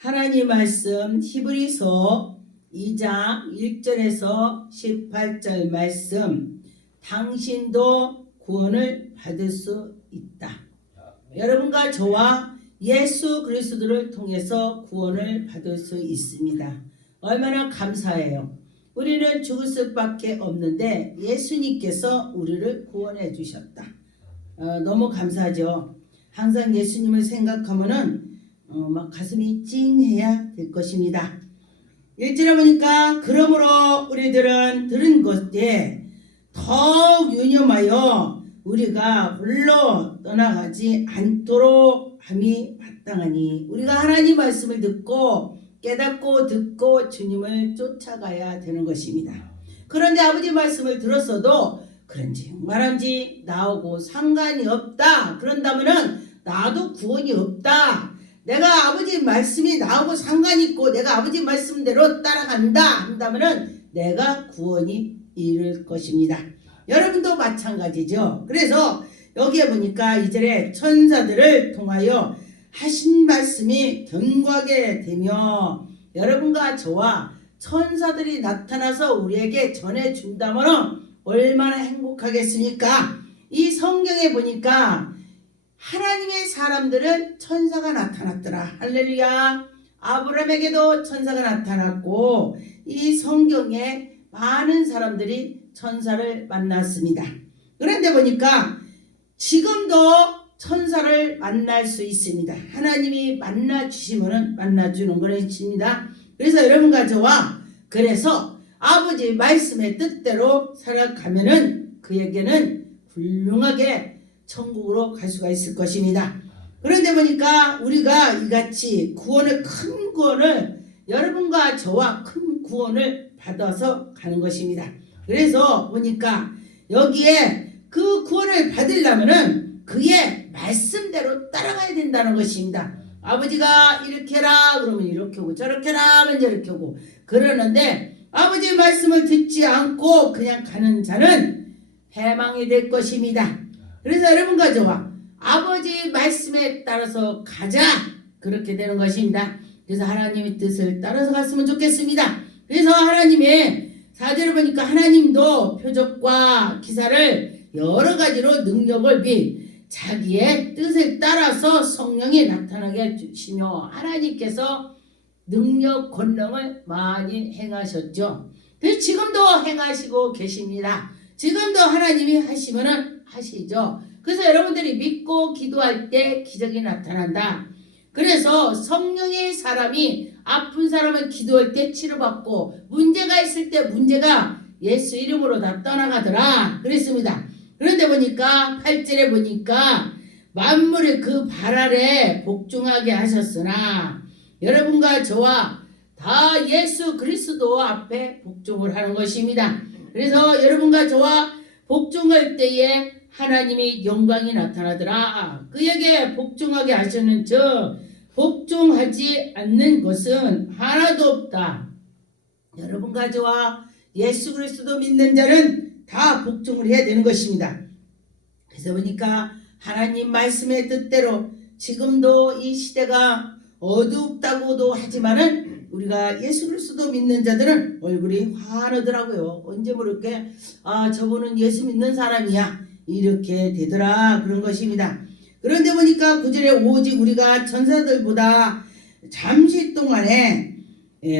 하나님 말씀 히브리서 2장 1절에서 18절 말씀, 당신도 구원을 받을 수 있다. 여러분과 저와 예수 그리스도를 통해서 구원을 받을 수 있습니다. 얼마나 감사해요. 우리는 죽을 수밖에 없는데 예수님께서 우리를 구원해 주셨다. 너무 감사하죠. 항상 예수님을 생각하면은 막 가슴이 찡해야 될 것입니다. 1절에 보니까 그러므로 우리들은 들은 것에 더욱 유념하여 우리가 홀로 떠나가지 않도록 함이 마땅하니, 우리가 하나님 말씀을 듣고 깨닫고 듣고 주님을 쫓아가야 되는 것입니다. 그런데 아버지 말씀을 들었어도 그런지 말한지 나하고 상관이 없다, 그런다면은 나도 구원이 없다, 내가 아버지 말씀이 나하고 상관이 있고 내가 아버지 말씀대로 따라간다 한다면은 내가 구원이 이룰 것입니다. 여러분도 마찬가지죠. 그래서 여기에 보니까 이절에 천사들을 통하여 하신 말씀이 견고하게 되며, 여러분과 저와 천사들이 나타나서 우리에게 전해준다면 얼마나 행복하겠습니까? 이 성경에 보니까 하나님의 사람들은 천사가 나타났더라. 할렐루야. 아브라함에게도 천사가 나타났고 이 성경에 많은 사람들이 천사를 만났습니다. 그런데 보니까 지금도 천사를 만날 수 있습니다. 하나님이 만나주시면 만나주는 것입니다. 그래서 여러분과 저와 그래서 아버지 말씀의 뜻대로 살아가면은 그에게는 훌륭하게 천국으로 갈 수가 있을 것입니다. 그런데 보니까 우리가 이같이 구원을, 큰 구원을, 여러분과 저와 큰 구원을 받아서 가는 것입니다. 그래서 보니까 여기에 그 구원을 받으려면은 그의 말씀대로 따라가야 된다는 것입니다. 아버지가 이렇게 해라 그러면 이렇게 하고, 저렇게 해라 하면 저렇게 하고 그러는데, 아버지의 말씀을 듣지 않고 그냥 가는 자는 패망이 될 것입니다. 그래서 여러분과 저와 아버지 말씀에 따라서 가자, 그렇게 되는 것입니다. 그래서 하나님의 뜻을 따라서 갔으면 좋겠습니다. 그래서 하나님의 4절을 보니까 하나님도 표적과 기사를 여러 가지로 능력을 비 자기의 뜻을 따라서 성령이 나타나게 해주시며, 하나님께서 능력 권능을 많이 행하셨죠. 그래서 지금도 행하시고 계십니다. 지금도 하나님이 하시면은 하시죠. 그래서 여러분들이 믿고 기도할 때 기적이 나타난다. 그래서 성령의 사람이, 아픈 사람은 기도할 때 치료받고 문제가 있을 때 문제가 예수 이름으로 다 떠나가더라 그랬습니다. 그런데 보니까 8절에 보니까 만물을 그 발 아래 복종하게 하셨으나, 여러분과 저와 다 예수 그리스도 앞에 복종을 하는 것입니다. 그래서 여러분과 저와 복종할 때에 하나님의 영광이 나타나더라. 그에게 복종하게 하시는 저 복종하지 않는 것은 하나도 없다. 여러분과 저와 예수 그리스도 믿는 자는 다 복종을 해야 되는 것입니다. 그래서 보니까 하나님 말씀의 뜻대로 지금도 이 시대가 어둡다고도 하지만은 우리가 예수 그리스도 믿는 자들은 얼굴이 환하더라고요. 언제 모르게 저분은 예수 믿는 사람이야 이렇게 되더라, 그런 것입니다. 그런데 보니까 9절에 오직 우리가 천사들보다 잠시 동안에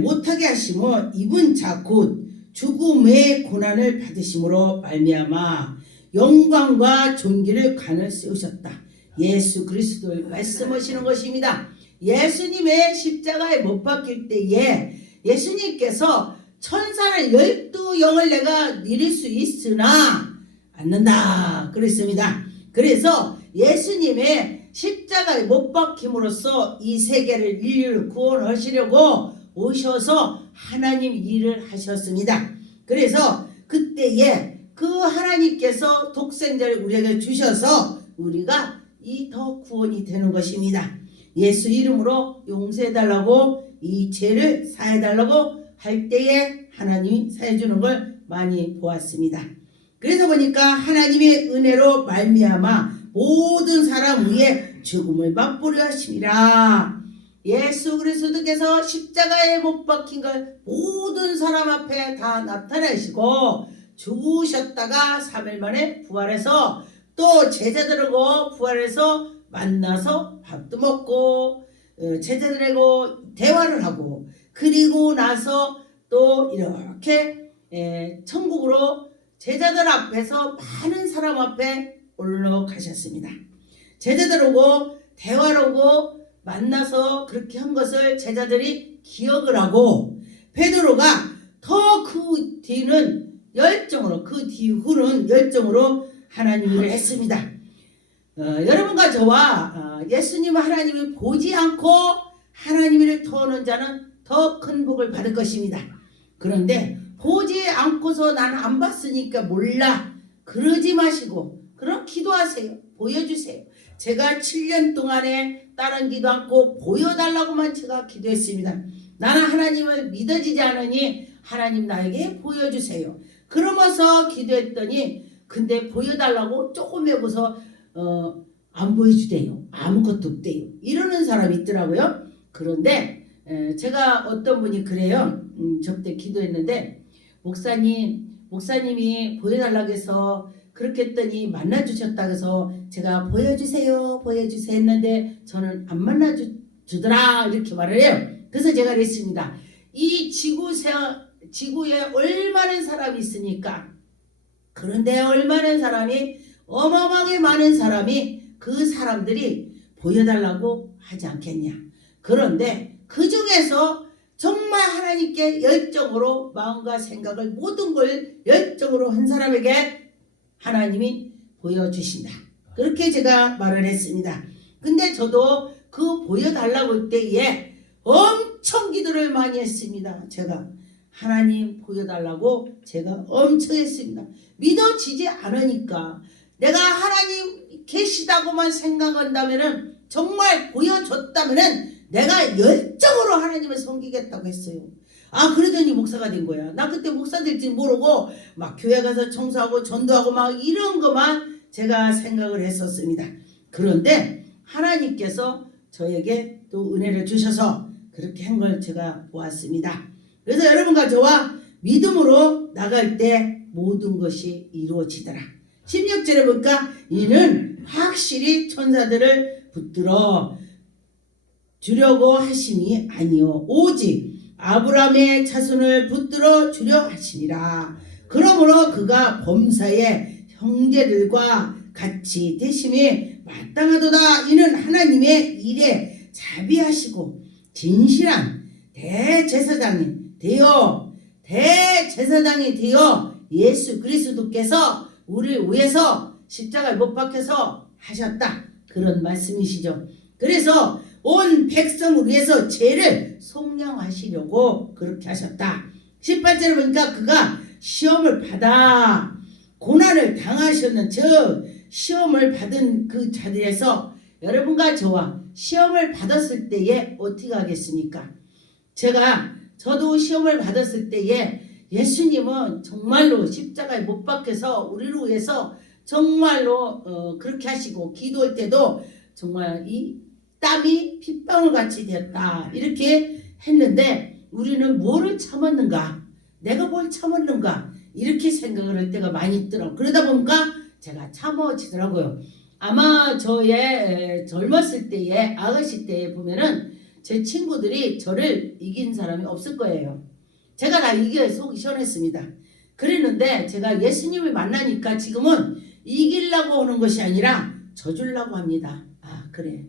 못하게 하시며 입은 자 곧 죽음의 고난을 받으심으로 말미암아 영광과 존귀를 관을 세우셨다. 예수 그리스도를 말씀하시는 것입니다. 예수님의 십자가에 못 박힐 때에 예수님께서 천사를 12영을 내가 내릴 수 있으나 않는다 그랬습니다. 그래서 예수님의 십자가에 못 박힘으로써 이 세계를, 인류를 구원하시려고 오셔서 하나님 일을 하셨습니다. 그래서 그때에 그 하나님께서 독생자를 우리에게 주셔서 우리가 이 더 구원이 되는 것입니다. 예수 이름으로 용서해달라고, 이 죄를 사해달라고 할 때에 하나님이 사해주는 걸 많이 보았습니다. 그래서 보니까 하나님의 은혜로 말미암아 모든 사람 위에 죽음을 맛보려 하심이라. 예수 그리스도께서 십자가에 못 박힌 걸 모든 사람 앞에 다 나타내시고 죽으셨다가 3일 만에 부활해서 또 제자들하고 부활해서 만나서 밥도 먹고 제자들하고 대화를 하고 그리고 나서 또 이렇게 천국으로 제자들 앞에서 많은 사람 앞에 올라가셨습니다. 제자들하고 대화를 하고 만나서 그렇게 한 것을 제자들이 기억을 하고 베드로가 더 그 뒤는 열정으로 그 뒤후는 열정으로 하나님을 했습니다. 여러분과 저와 예수님 하나님을 보지 않고 하나님을 도우는 자는 더 큰 복을 받을 것입니다. 그런데 보지 않고서 난 안 봤으니까 몰라 그러지 마시고 그럼 기도하세요. 보여주세요. 제가 7년 동안에 다른 기도 않고 보여달라고만 제가 기도했습니다. 나는 하나님을 믿어지지 않으니 하나님 나에게 보여주세요. 그러면서 기도했더니 근데 보여달라고 조금 해고서 안 보여주대요. 아무것도 없대요. 이러는 사람이 있더라고요. 그런데 제가 어떤 분이 그래요. 저때 기도했는데 목사님이 보여달라고 해서 그렇게 했더니 만나주셨다고 해서 제가 보여주세요 했는데 저는 안 만나주더라 이렇게 말을 해요. 그래서 제가 그랬습니다. 이 지구에 얼마나 사람이 있으니까 그런데 얼마나 사람이 어마어마하게 많은 사람이 그 사람들이 보여달라고 하지 않겠냐. 그런데 그 중에서 정말 하나님께 열정으로 마음과 생각을 모든 걸 열정으로 한 사람에게 하나님이 보여주신다. 그렇게 제가 말을 했습니다. 근데 저도 그 보여달라고 할 때에 엄청 기도를 많이 했습니다. 제가 하나님 보여달라고 제가 엄청 했습니다. 믿어지지 않으니까 내가 하나님 계시다고만 생각한다면은 정말 보여줬다면은 내가 열정으로 하나님을 섬기겠다고 했어요. 그러더니 목사가 된 거야. 나 그때 목사 될지 모르고 막 교회 가서 청소하고 전도하고 막 이런 것만 제가 생각을 했었습니다. 그런데 하나님께서 저에게 또 은혜를 주셔서 그렇게 한 걸 제가 보았습니다. 그래서 여러분과 저와 믿음으로 나갈 때 모든 것이 이루어지더라. 16절에 보니까 이는 확실히 천사들을 붙들어 주려고 하심이 아니요 오직 아브라함의 자손을 붙들어 주려 하시니라. 그러므로 그가 범사의 형제들과 같이 되심이 마땅하도다. 이는 하나님의 일에 자비하시고 진실한 대제사장이 되어 예수 그리스도께서 우리를 위해서 십자가에 못 박혀서 하셨다. 그런 말씀이시죠. 그래서 온 백성을 위해서 죄를 속량하시려고 그렇게 하셨다. 18절에 보니까 그가 시험을 받아 고난을 당하셨는 즉 시험을 받은 그 자리에서 여러분과 저와 시험을 받았을 때에 어떻게 하겠습니까? 저도 시험을 받았을 때에 예수님은 정말로 십자가에 못 박혀서 우리를 위해서 정말로 그렇게 하시고 기도할 때도 정말 이 땀이 핏방울 같이 되었다 이렇게 했는데 우리는 뭐를 참았는가? 내가 뭘 참았는가? 이렇게 생각을 할 때가 많이 있더라고요. 그러다 보니까 제가 참아지더라고요. 아마 저의 젊었을 때에 아가씨 때에 보면은 제 친구들이 저를 이긴 사람이 없을 거예요. 제가 다 이겨 속이 시원했습니다. 그랬는데 제가 예수님을 만나니까 지금은 이기려고 하는 것이 아니라 져주려고 합니다. 그래.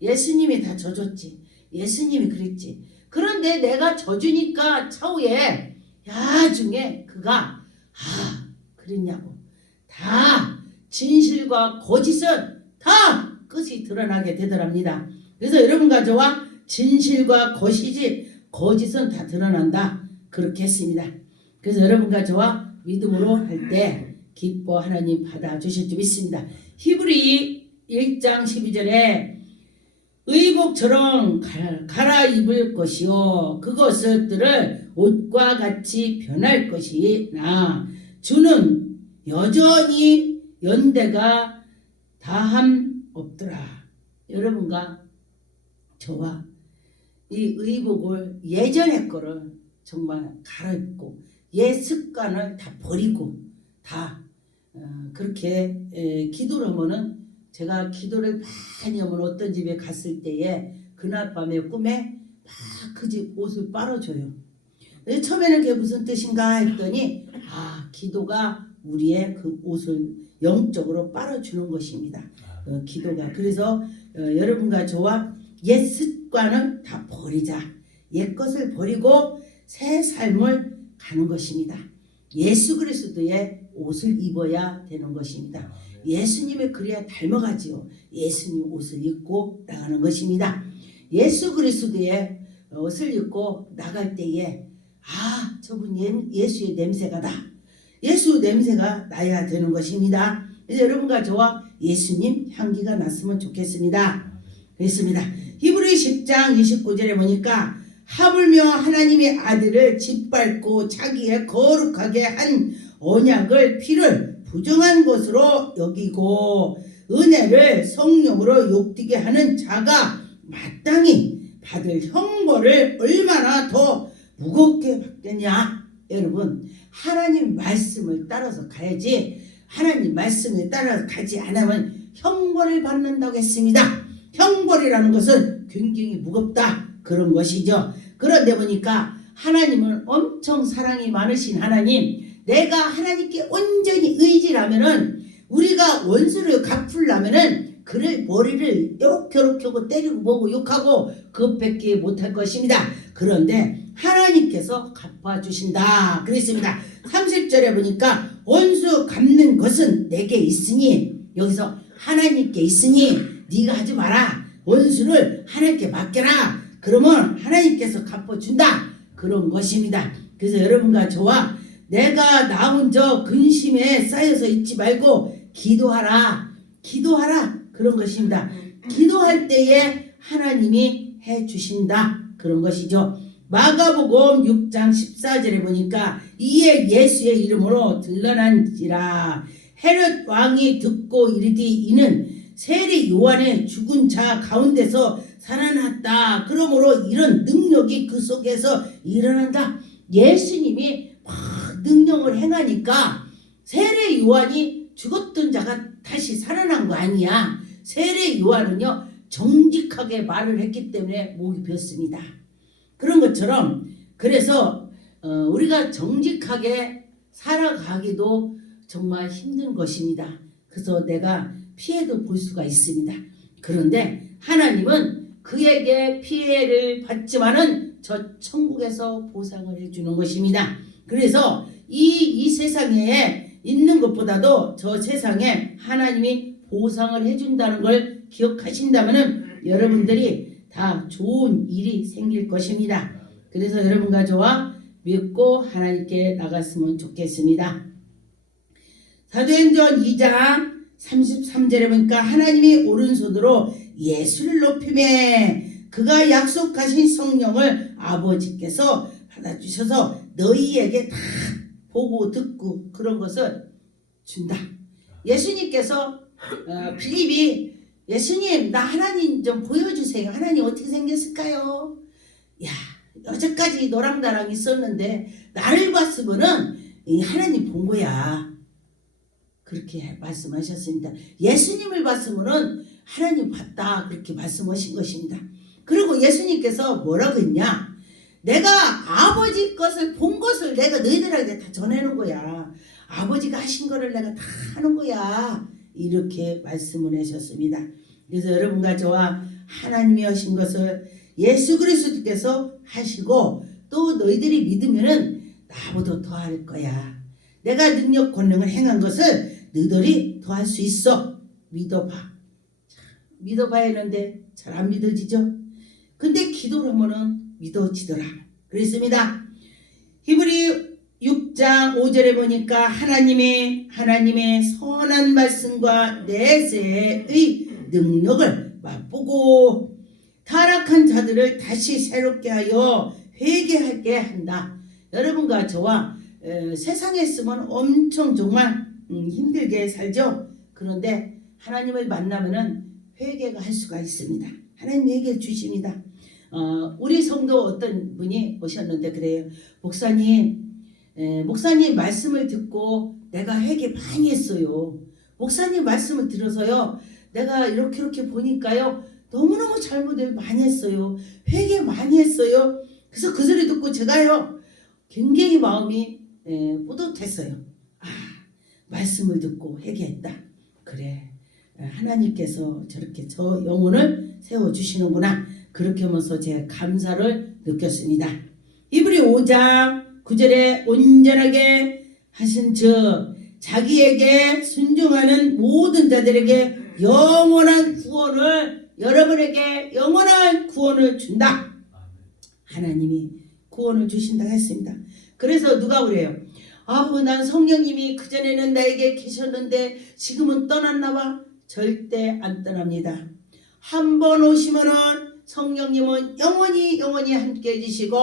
예수님이 다 져줬지. 예수님이 그랬지. 그런데 내가 져주니까 차후에 나중에 그가 그랬냐고. 다 진실과 거짓은 다 끝이 드러나게 되더랍니다. 그래서 여러분과 저와 진실과 거짓은 다 드러난다. 그렇게 했습니다. 그래서 여러분과 저와 믿음으로 할 때 기뻐 하나님 받아주실 줄 믿습니다. 히브리 1장 12절에 의복처럼 갈아입을 것이요 그것들을 옷과 같이 변할 것이나 주는 여전히 연대가 다함 없더라. 여러분과 저와 이 의복을 예전의 거를 정말 갈아입고 옛 습관을 다 버리고 다 그렇게 기도를 하면은 제가 기도를 많이 하면 어떤 집에 갔을 때에 그날 밤에 꿈에 막 그 집 옷을 빨아줘요. 처음에는 그게 무슨 뜻인가 했더니 기도가 우리의 그 옷을 영적으로 빨아주는 것입니다. 기도가. 그래서 여러분과 저와 옛 습관을 다 버리자. 옛 것을 버리고 새 삶을 가는 것입니다. 예수 그리스도의 옷을 입어야 되는 것입니다. 예수님을 그래야 닮아가지요. 예수님 옷을 입고 나가는 것입니다. 예수 그리스도의 옷을 입고 나갈 때에 저분 예수의 냄새가 나. 예수 냄새가 나야 되는 것입니다. 여러분과 저와 예수님 향기가 났으면 좋겠습니다. 그렇습니다. 히브리 10장 29절에 보니까 하물며 하나님의 아들을 짓밟고 자기의 거룩하게 한 언약을 피를 부정한 것으로 여기고 은혜를 성령으로 욕되게 하는 자가 마땅히 받을 형벌을 얼마나 더 무겁게 받겠냐. 여러분, 하나님 말씀을 따라서 가야지 하나님 말씀을 따라서 가지 않으면 형벌을 받는다고 했습니다. 형벌이라는 것은 굉장히 무겁다 그런 것이죠. 그런데 보니까 하나님은 엄청 사랑이 많으신 하나님, 내가 하나님께 온전히 의지하면은 우리가 원수를 갚으려면은 그를 머리를 이렇게 하고 때리고 보고 욕하고 그것밖에 못할 것입니다. 그런데 하나님께서 갚아주신다 그랬습니다. 30절에 보니까 원수 갚는 것은 내게 있으니, 여기서 하나님께 있으니 네가 하지 마라. 원수를 하나님께 맡겨라. 그러면 하나님께서 갚아준다 그런 것입니다. 그래서 여러분과 저와 내가 나 혼자 근심에 쌓여서 있지 말고 기도하라 그런 것입니다. 기도할 때에 하나님이 해주신다 그런 것이죠. 마가복음 6장 14절에 보니까 이에 예수의 이름으로 들러난지라 헤롯 왕이 듣고 이르되 이는 세리 요한의 죽은 자 가운데서 살아났다. 그러므로 이런 능력이 그 속에서 일어난다. 예수님이 막 능력을 행하니까 세례 요한이 죽었던 자가 다시 살아난 거 아니야. 세례 요한은요 정직하게 말을 했기 때문에 목이 폈습니다. 그런 것처럼 그래서 우리가 정직하게 살아가기도 정말 힘든 것입니다. 그래서 내가 피해도 볼 수가 있습니다. 그런데 하나님은 그에게 피해를 받지만은 저 천국에서 보상을 해주는 것입니다. 그래서 이 세상에 있는 것보다도 저 세상에 하나님이 보상을 해준다는 걸 기억하신다면은 여러분들이 다 좋은 일이 생길 것입니다. 그래서 여러분과 저와 믿고 하나님께 나갔으면 좋겠습니다. 사도행전 2장 33절에 보니까 하나님이 오른손으로 예수를 높이매 그가 약속하신 성령을 아버지께서 받아주셔서 너희에게 다 보고 듣고 그런 것을 준다. 예수님께서 빌립이 예수님 나 하나님 좀 보여주세요. 하나님 어떻게 생겼을까요? 야 여태까지 너랑 나랑 있었는데 나를 봤으면은 하나님 본 거야. 그렇게 말씀하셨습니다. 예수님을 봤으면은 하나님 봤다 그렇게 말씀하신 것입니다. 그리고 예수님께서 뭐라고 했냐? 내가 아버지 것을 본 것을 내가 너희들에게 다 전해놓은 거야. 아버지가 하신 거를 내가 다 하는 거야. 이렇게 말씀을 하셨습니다. 그래서 여러분과 저와 하나님이 하신 것을 예수 그리스도께서 하시고 또 너희들이 믿으면은 나보다 더 할 거야. 내가 능력 권능을 행한 것을 너희들이 더 할 수 있어. 믿어봐. 믿어봐야 했는데 잘 안 믿어지죠? 근데 기도를 하면은 믿어지더라. 그랬습니다. 히브리 6장 5절에 보니까 하나님의 선한 말씀과 내세의 능력을 맛보고 타락한 자들을 다시 새롭게 하여 회개하게 한다. 여러분과 저와 세상에 있으면 엄청 정말 힘들게 살죠. 그런데 하나님을 만나면은 회개가 할 수가 있습니다. 하나님 회개해 주십니다. 우리 성도 어떤 분이 오셨는데 그래요. 목사님 말씀을 듣고 내가 회개 많이 했어요. 목사님 말씀을 들어서요. 내가 이렇게 보니까요. 너무너무 잘못을 많이 했어요. 회개 많이 했어요. 그래서 그 소리 듣고 제가요. 굉장히 마음이 뿌듯했어요. 말씀을 듣고 회개했다. 그래. 하나님께서 저렇게 저 영혼을 세워주시는구나. 그렇게 하면서 제가 감사를 느꼈습니다. 히브리 5장 9절에 온전하게 하신 자기에게 순종하는 모든 자들에게 영원한 구원을 여러분에게 영원한 구원을 준다. 하나님이 구원을 주신다 했습니다. 그래서 누가 그래요? 난 성령님이 그전에는 나에게 계셨는데 지금은 떠났나 봐. 절대 안 떠납니다. 한 번 오시면은 성령님은 영원히 함께 해주시고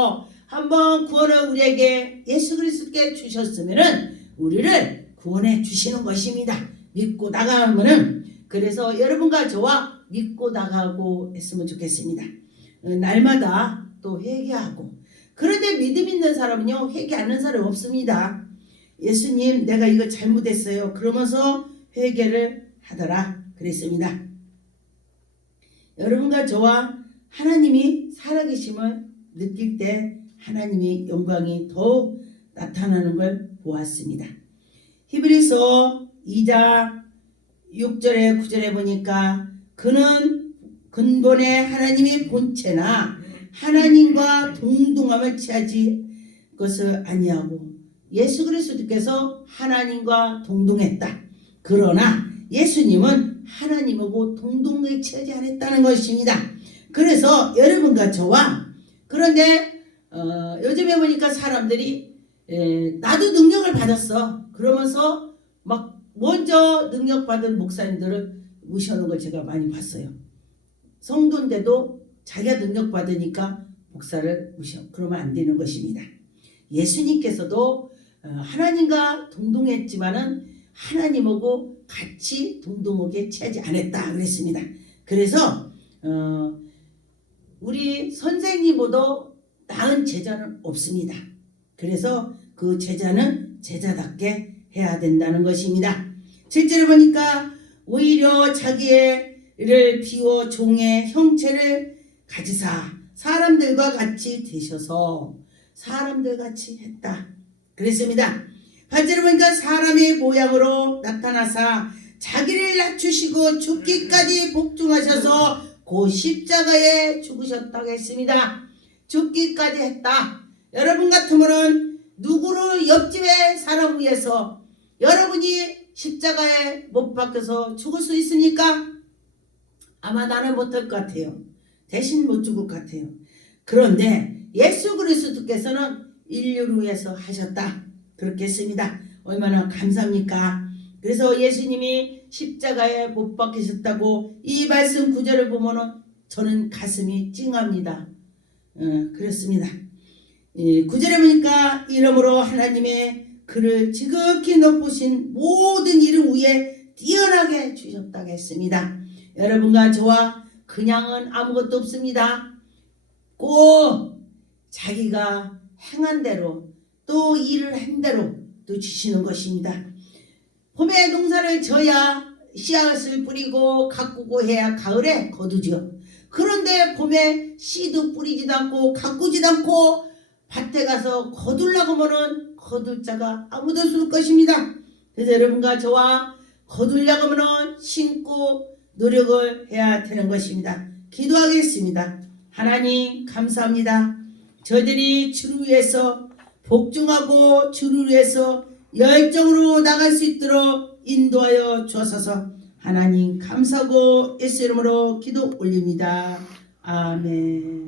한번 구원을 우리에게 예수 그리스도께 주셨으면은 우리를 구원해 주시는 것입니다. 믿고 나가면은 그래서 여러분과 저와 믿고 나가고 했으면 좋겠습니다. 날마다 또 회개하고 그런데 믿음 있는 사람은요 회개하는 사람 없습니다. 예수님 내가 이거 잘못했어요. 그러면서 회개를 하더라 그랬습니다. 여러분과 저와 하나님이 살아계심을 느낄 때 하나님의 영광이 더욱 나타나는 걸 보았습니다. 히브리서 2장 6절에 9절에 보니까 그는 근본에 하나님의 본체나 하나님과 동등함을 취하지 것을 아니하고 예수 그리스도께서 하나님과 동등했다. 그러나 예수님은 하나님하고 동등에 취하지 않았다는 것입니다. 그래서 여러분과 저와 그런데 요즘에 보니까 사람들이 나도 능력을 받았어. 그러면서 막 먼저 능력받은 목사님들을 무시하는 걸 제가 많이 봤어요. 성도인데도 자기가 능력받으니까 목사를 무시하고 그러면 안 되는 것입니다. 예수님께서도 하나님과 동등했지만은 하나님하고 같이 동등하게 취하지 않았다 그랬습니다. 그래서 우리 선생님보다 나은 제자는 없습니다. 그래서 그 제자는 제자답게 해야 된다는 것입니다. 실제로 보니까 오히려 자기를 비워 종의 형체를 가지사 사람들과 같이 되셔서 사람들같이 했다 그랬습니다. 8절에 보니까 사람의 모양으로 나타나사 자기를 낮추시고 죽기까지 복종하셔서 그 십자가에 죽으셨다고 했습니다. 죽기까지 했다. 여러분 같으면은 누구를 옆집에 사람 위해서 여러분이 십자가에 못 박혀서 죽을 수 있습니까? 아마 나는 못할 것 같아요. 대신 못 죽을 것 같아요. 그런데 예수 그리스도께서는 인류를 위해서 하셨다. 그렇게 했습니다. 얼마나 감사합니까? 그래서 예수님이 십자가에 못 박히셨다고 이 말씀 구절을 보면은 저는 가슴이 찡합니다. 그렇습니다. 9절에 보니까 이러므로 하나님의 그를 지극히 높으신 모든 이름 위에 뛰어나게 주셨다고 했습니다. 여러분과 저와 그냥은 아무것도 없습니다. 꼭 자기가 행한 대로 또 일을 한 대로 또 주시는 것입니다. 봄에 농사를 져야 씨앗을 뿌리고 가꾸고 해야 가을에 거두죠. 그런데 봄에 씨도 뿌리지도 않고 가꾸지도 않고 밭에 가서 거둘라고 하면은 거둘 자가 아무도 없을 것입니다. 그래서 여러분과 저와 거둘려고 하면은 심고 노력을 해야 되는 것입니다. 기도하겠습니다. 하나님 감사합니다. 저희들이 주를 위해서 복종하고 주를 위해서 열정으로 나갈 수 있도록 인도하여 주옵소서. 하나님 감사하고 예수 이름으로 기도 올립니다. 아멘.